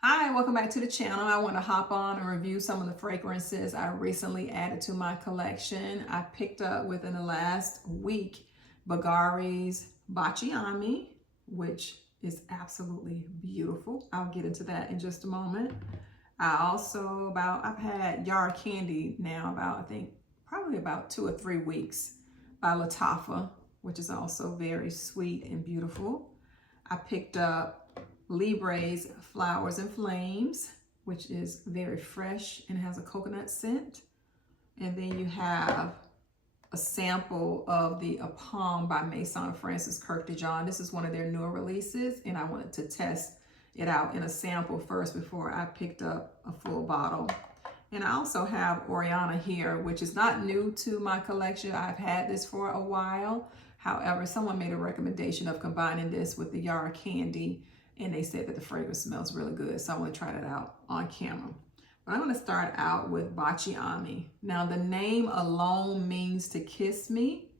Hi, welcome back to the channel. I want to hop on and review some of the fragrances I recently added to my collection. I picked up within the last week BVLGARI's BACIAMI, which is absolutely beautiful. I'll get into that in just a moment. I've had YARA candy now I think probably about 2 or 3 weeks by LATTAFA, which is also very sweet and beautiful. I picked up Libre's Flowers and Flames, which is very fresh and has a coconut scent. And then you have a sample of the APOM by MAISON Francis KURKDIJAN. This is one of their newer releases, and I wanted to test it out in a sample first before I picked up a full bottle. And I also have Oriana here, which is not new to my collection. I've had this for a while. However, someone made a recommendation of combining this with the YARA candy, and they said that the fragrance smells really good. So I want to try that out on camera. But I'm going to start out with BACIAMI. Now, the name alone means to kiss me.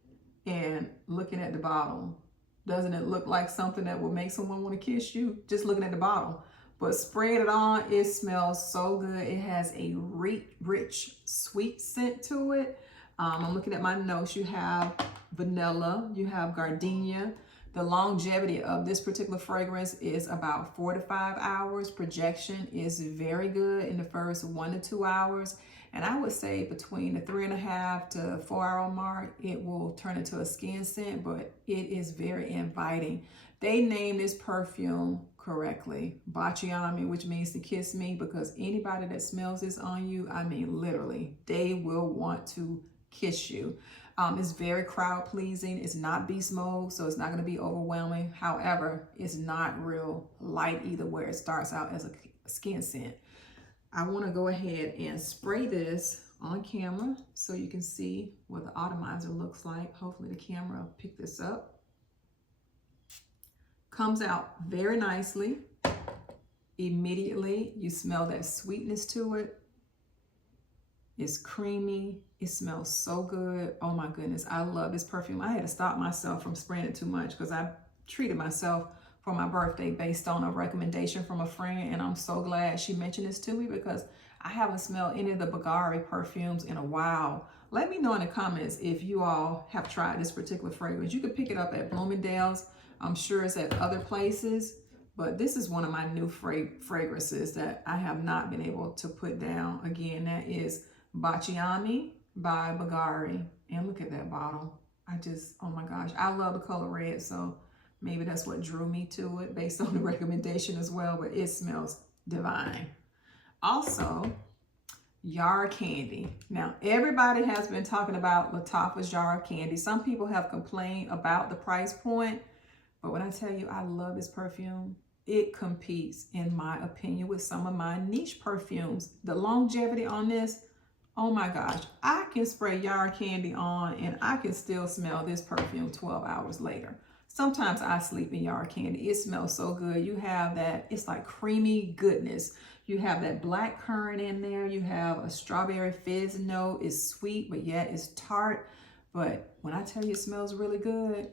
And looking at the bottle, doesn't it look like something that would make someone want to kiss you? Just looking at the bottle. But spraying it on, it smells so good. It has a rich, sweet scent to it. I'm looking at my notes. You have vanilla, you have gardenia. The longevity of this particular fragrance is about 4 to 5 hours. Projection is very good in the first 1 to 2 hours. And I would say between the 3.5 to 4 hour mark, it will turn into a skin scent, but it is very inviting. They named this perfume correctly, BACIAMI, which means to kiss me, because anybody that smells this on you, I mean, literally, they will want to kiss you. It's very crowd pleasing. It's not beast mode, so it's not going to be overwhelming. However, it's not real light either, where it starts out as a skin scent. I want to go ahead and spray this on camera so you can see what the atomizer looks like. Hopefully the camera will pick this up. Comes out very nicely. Immediately, you smell that sweetness to it. It's creamy. It smells so good. Oh my goodness, I love this perfume. I had to stop myself from spraying it too much because I treated myself for my birthday based on a recommendation from a friend, and I'm so glad she mentioned this to me because I haven't smelled any of the BVLGARI perfumes in a while. Let me know in the comments if you all have tried this particular fragrance. You could pick it up at Bloomingdale's. I'm sure it's at other places, but this is one of my new fragrances that I have not been able to put down. Again, that is BACIAMI by BVLGARI. And look at that bottle. Oh my gosh, I love the color red, so maybe that's what drew me to it based on the recommendation as well, but it smells divine. Also, YARA candy. Now, everybody has been talking about LATTAFA's YARA candy. Some people have complained about the price point, but when I tell you I love this perfume, it competes, in my opinion, with some of my niche perfumes. The longevity on this, oh my gosh, I can spray YARA candy on and I can still smell this perfume 12 hours later. Sometimes I sleep in YARA candy. It smells so good. You have that, it's like creamy goodness. You have that blackcurrant in there. You have a strawberry fizz note. It's sweet, but yet it's tart. But when I tell you it smells really good,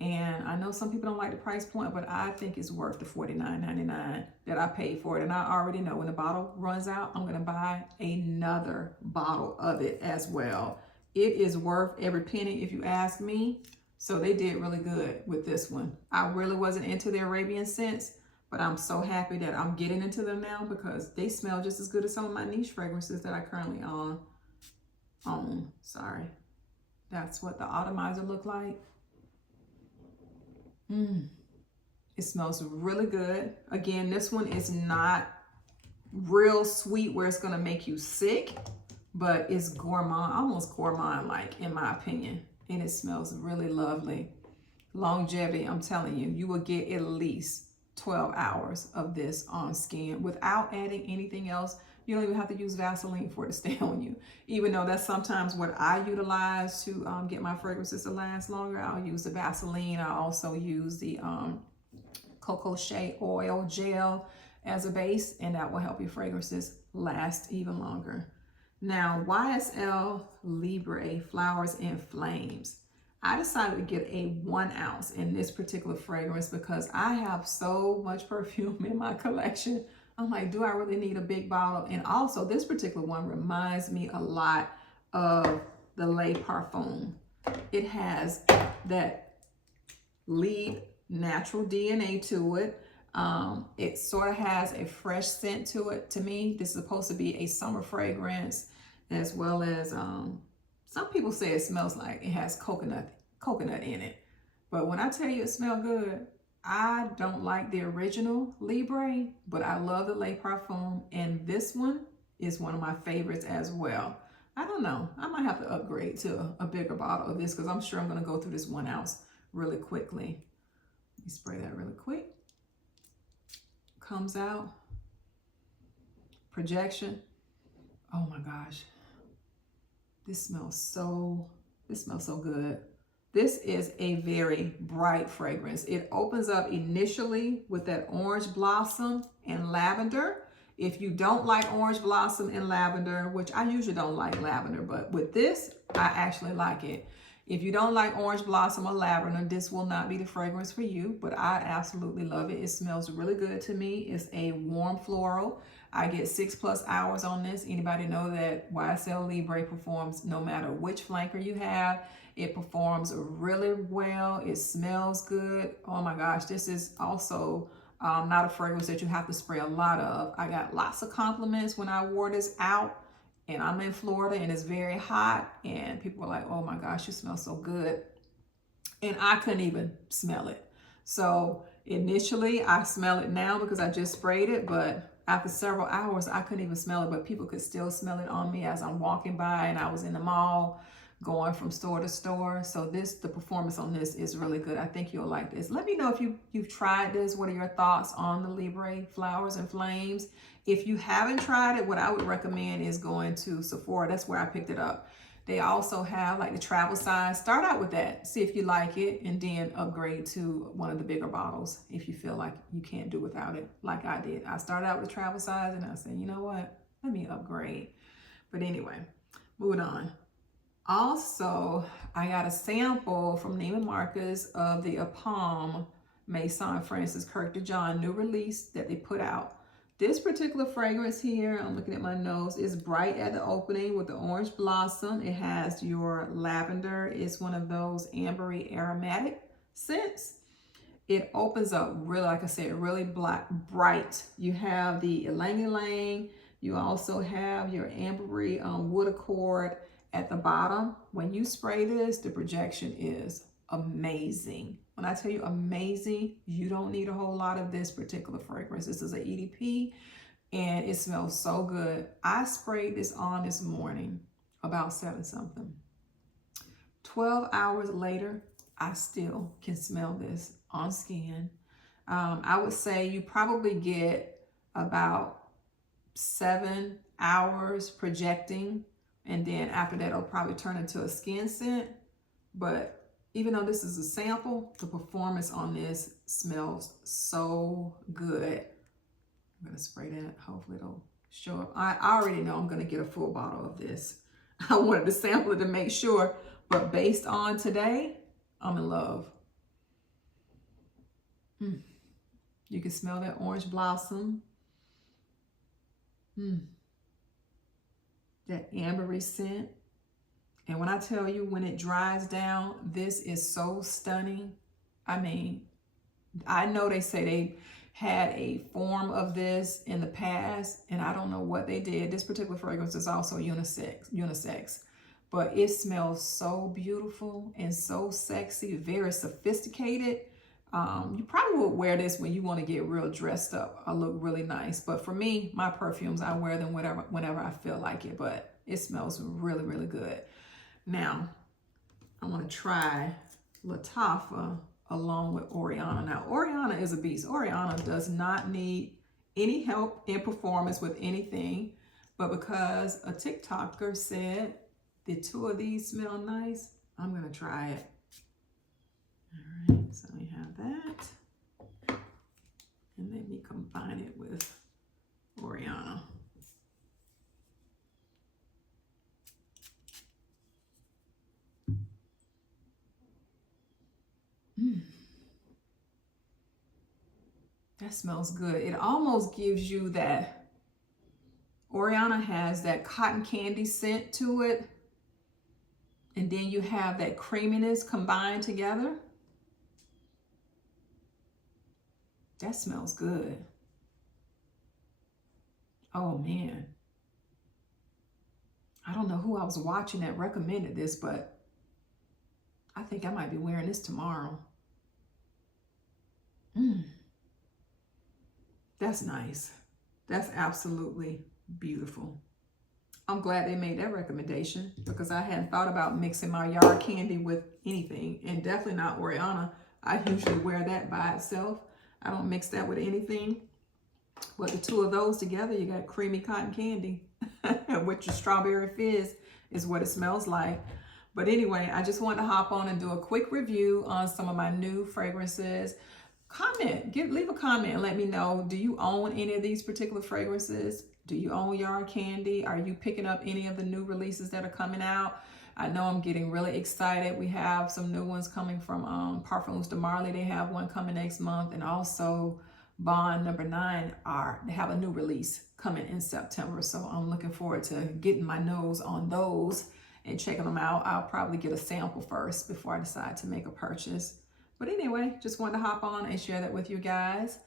and I know some people don't like the price point, but I think it's worth the $49.99 that I paid for it. And I already know when the bottle runs out, I'm gonna buy another bottle of it as well. It is worth every penny if you ask me. So they did really good with this one. I really wasn't into the Arabian scents, but I'm so happy that I'm getting into them now because they smell just as good as some of my niche fragrances that I currently own. Sorry. That's what the atomizer looked like. It smells really good. Again, this one is not real sweet where it's gonna make you sick, but it's gourmand, almost gourmand-like in my opinion. And it smells really lovely. Longevity, I'm telling you, you will get at least 12 hours of this on skin without adding anything else. You don't even have to use Vaseline for it to stay on you. Even though that's sometimes what I utilize to get my fragrances to last longer. I'll use the Vaseline. I also use the cocoa shea oil gel as a base, and that will help your fragrances last even longer. Now, YSL Libre Flowers and Flames. I decided to get a 1 ounce in this particular fragrance because I have so much perfume in my collection. I'm like, do I really need a big bottle? And also this particular one reminds me a lot of the Les Parfums. It has that lead natural DNA to it. It sort of has a fresh scent to it. To me, this is supposed to be a summer fragrance, as well as some people say it smells like it has coconut in it. But when I tell you it smells good, I don't like the original Libre, but I love the Les Parfums, and this one is one of my favorites as well. I don't know. I might have to upgrade to a bigger bottle of this because I'm sure I'm going to go through this 1 ounce really quickly. Let me spray that really quick. Comes out. Projection. Oh my gosh. This smells so good. This is a very bright fragrance. It opens up initially with that orange blossom and lavender. If you don't like orange blossom and lavender, which I usually don't like lavender, but with this, I actually like it. If you don't like orange blossom or lavender, this will not be the fragrance for you, but I absolutely love it. It smells really good to me. It's a warm floral. I get 6+ hours on this. Anybody know that YSL Libre performs no matter which flanker you have. It performs really well. It smells good. Oh my gosh, this is also not a fragrance that you have to spray a lot of. I got lots of compliments when I wore this out, and I'm in Florida and it's very hot, and people were like, oh my gosh, you smell so good. And I couldn't even smell it. So initially I smell it now because I just sprayed it, but after several hours, I couldn't even smell it, but people could still smell it on me as I'm walking by, and I was in the mall going from store to store. So the performance on this is really good. I think you'll like this. Let me know if you've tried this. What are your thoughts on the Libre Flowers and Flames? If you haven't tried it, what I would recommend is going to Sephora. That's where I picked it up. They also have like the travel size. Start out with that, see if you like it, and then upgrade to one of the bigger bottles if you feel like you can't do without it, like I did. I started out with the travel size and I said, you know what, let me upgrade. But anyway, moving on. Also, I got a sample from Neiman Marcus of the APOM MAISON Francis KURKDIJAN new release that they put out. This particular fragrance here, I'm looking at my nose, is bright at the opening with the orange blossom. It has your lavender. It's one of those ambery aromatic scents. It opens up really, like I said, really bright. You have the Ylang-ylang. You also have your ambery wood accord at the bottom. When you spray this, the projection is amazing. When I tell you amazing, you don't need a whole lot of this particular fragrance. This is an EDP and it smells so good. I sprayed this on this morning about 7 something. 12 hours later, I still can smell this on skin. I would say you probably get about 7 hours projecting, and then after that, it'll probably turn into a skin scent. But even though this is a sample, the performance on this smells so good. I'm gonna spray that. Hopefully it'll show up. I already know I'm gonna get a full bottle of this. I wanted to sample it to make sure, but based on today, I'm in love. You can smell that orange blossom. That ambery scent. And when I tell you, when it dries down, this is so stunning. I mean, I know they say they had a form of this in the past, and I don't know what they did. This particular fragrance is also unisex, but it smells so beautiful and so sexy, very sophisticated. You probably would wear this when you want to get real dressed up or look really nice. But for me, my perfumes, I wear them whenever I feel like it, but it smells really, really good. Now, I want to try LATTAFA along with Oriana. Now, Oriana is a beast. Oriana does not need any help in performance with anything, but because a TikToker said the 2 of these smell nice, I'm going to try it. All right, so we have that. And let me combine it with Oriana. That smells good. It almost gives you that, Oriana has that cotton candy scent to it. And then you have that creaminess combined together. That smells good. Oh man. I don't know who I was watching that recommended this, but I think I might be wearing this tomorrow. That's nice. That's absolutely beautiful. I'm glad they made that recommendation because I hadn't thought about mixing my YARA candy with anything, and definitely not Oriana. I usually wear that by itself. I don't mix that with anything. But the two of those together, you got creamy cotton candy with your strawberry fizz is what it smells like. But anyway, I just wanted to hop on and do a quick review on some of my new fragrances. Comment, leave a comment and let me know, do you own any of these particular fragrances? Do you own YARA candy? Are you picking up any of the new releases that are coming out? I know I'm getting really excited. We have some new ones coming from Parfums de Marly. They have one coming next month. And also Bond No. 9 they have a new release coming in September. So I'm looking forward to getting my nose on those and checking them out. I'll probably get a sample first before I decide to make a purchase. But anyway, just wanted to hop on and share that with you guys.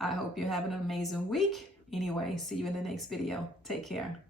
I hope you're having an amazing week. Anyway, see you in the next video. Take care.